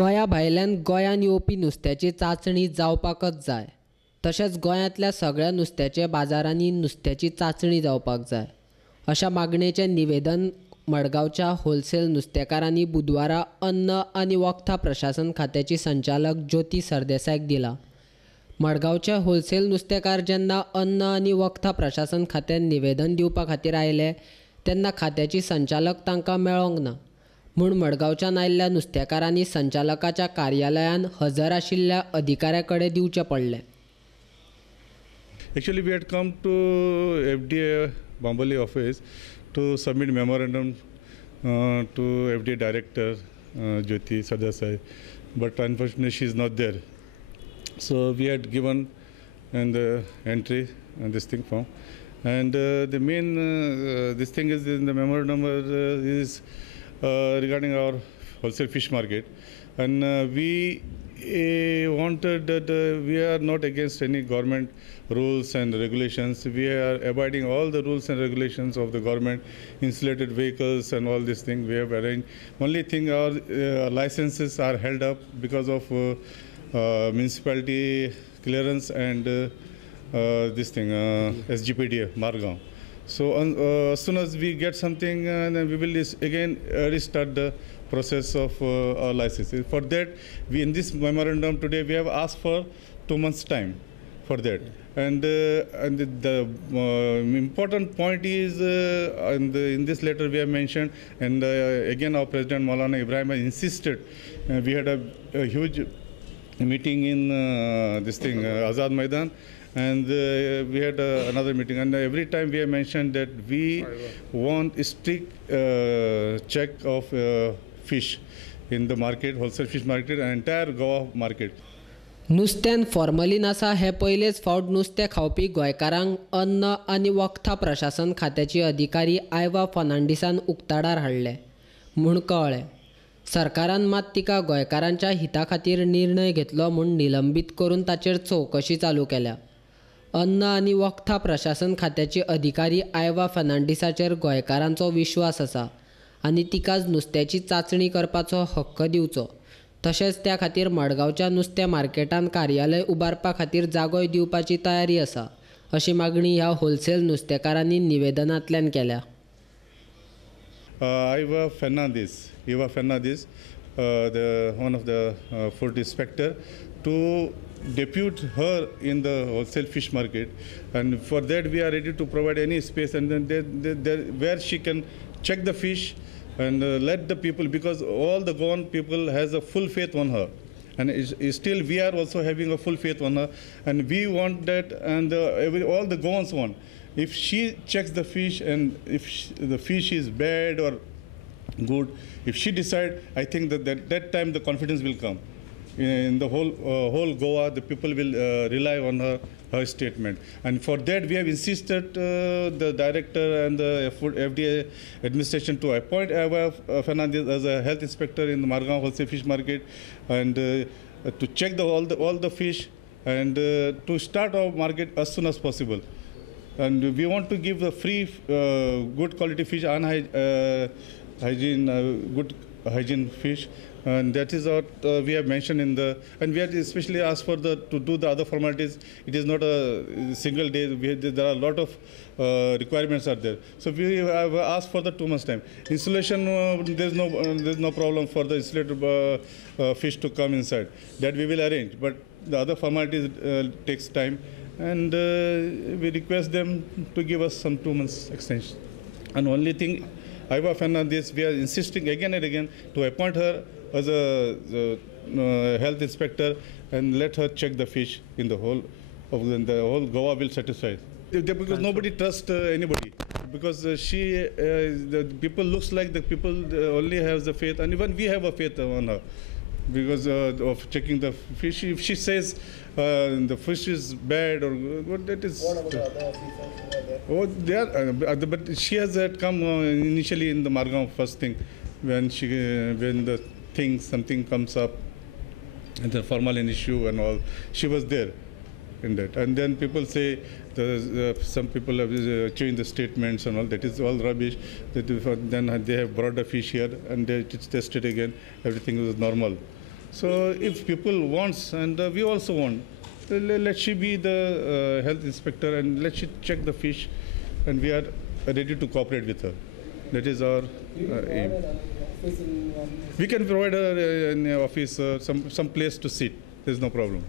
गोंया भायल्यान गोंयान येवपी नुस्त्याची चांचणी जावपाकच जाय. तशेंच गोंयांतल्या सगळ्या नुस्त्याच्या बाजारांनी नुस्त्याची चांचणी जावपाक जाय अशा मागणेचें निवेदन मडगांवच्या होलसेल नुस्तेकारांनी बुधवारा अन्न आनी वखदां प्रशासन खात्याची संचालक ज्योती सरदेसायक दिला. मडगांवचे होलसेल नुस्तेकार जेन्ना अन्न आनी वखदां प्रशासन खात्यान निवेदन दिवपा खातीर आयले तेन्ना खात्याची संचालक तांकां मेळोंक ना म्हूण मडगांवच्यान आयिल्ल्या नुस्तेकारांनी संचालकाच्या कार्यालयान हजर आशिल्ल्या अधिकाऱ्या कडेन दिवचें पडलें. Actually, we had come to FDA Bamboli office to submit memorandum to FDA Director Jyoti Sardesai, but unfortunately she is not there. So we had given and the entry and this thing form, and the main this thing is in the memorandum is regarding our wholesale fish market, and we wanted that we are not against any government rules and regulations. We are abiding all the rules and regulations of the government, insulated vehicles and all these things we have arranged. Only thing our licenses are held up because of municipality clearance and this thing SGPDA Margaon. So as soon as we get something, then we will again restart the process of our licenses. For that, we in this memorandum today we have asked for 2 months time for that. And the important point is in this letter we have mentioned, and again our President Maulana Ibrahim has insisted. We had a huge meeting in this thing Azad Maidan, and we had another meeting, and every time we have mentioned that we want a strict check of fish in the market, wholesale fish market, and entire Goa market. नुस्त्यान formalin आसा हे पयलेच फावट नुस्तें खावपी गोंयकारांक अन्न आनी वखदां प्रशासन खात्याची अधिकारी आयवा फर्नांडिसान उक्ताडार हाडले म्हूण कळ्ळें. सरकारान मात तिका गोंयकारांच्या हिता खातीर निर्णय घेतलो म्हूण निलंबीत करून ताचेर चवकशी चालू केल्या. अन्न आनी वखदां प्रशासन खात्याची अधिकारी आयवा फर्नांडिसाचेर गोंयकारांचो विश्वास आसा आनी तिकाच नुस्त्याची चांचणी करपाचो हक्क दिवचो. तशेंच त्या खातीर मडगांवच्या नुस्तें मार्केटान कार्यालय उबारपा खातीर जागोय दिवपाची तयारी आसा अशी मागणी ह्या होलसेल नुस्तेकारांनी निवेदनांतल्यान केल्या. Eva Fernandez, one of the food inspector, to depute her in the wholesale fish market, and for that we are ready to provide any space, and then where she can check the fish and let the people, because all the Goan people has a full faith on her, and still we are also having a full faith on her, and we want that, and all the Goans want. If she checks the fish and if the fish is bad or good, if she decide, I think that time the confidence will come. In the whole Goa, the people will rely on her statement, and for that we have insisted the director and the FDA administration to appoint Eva Fernandez as a health inspector in the Margaon wholesale fish market, and to check all the fish, and to start our market as soon as possible. And we want to give the free good quality fish, good hygiene fish, and that is what we have mentioned in the, and we have especially asked for to do the other formalities. It is not a single day. There are a lot of requirements are there. So we have asked for the 2 months time. Installation, there's no problem for the insulated fish to come inside. That we will arrange, but the other formalities takes time, and we request them to give us some 2 months extension. And only thing, Eva Fernandez, we are insisting again and again to appoint her as a health inspector and let her check the fish in the whole Goa will satisfy. Because nobody trusts anybody, because the people looks like the people only have the faith, and even we have a faith on her because of checking the fish. If she says the fish is bad or good, that is. What about the other officers who are there? Oh, they are, but she has come initially in the Margaon first thing when something comes up, and the formalin issue and all. She was there in that, and then people say some people have changed the statements and all. That is all rubbish. Then they have brought the fish here and they tested again. Everything was normal. So if people wants, and we also want, let she be the health inspector and let she check the fish, and we are ready to cooperate with her. That is our aim. We can provide her an office, some place to sit. There's no problem.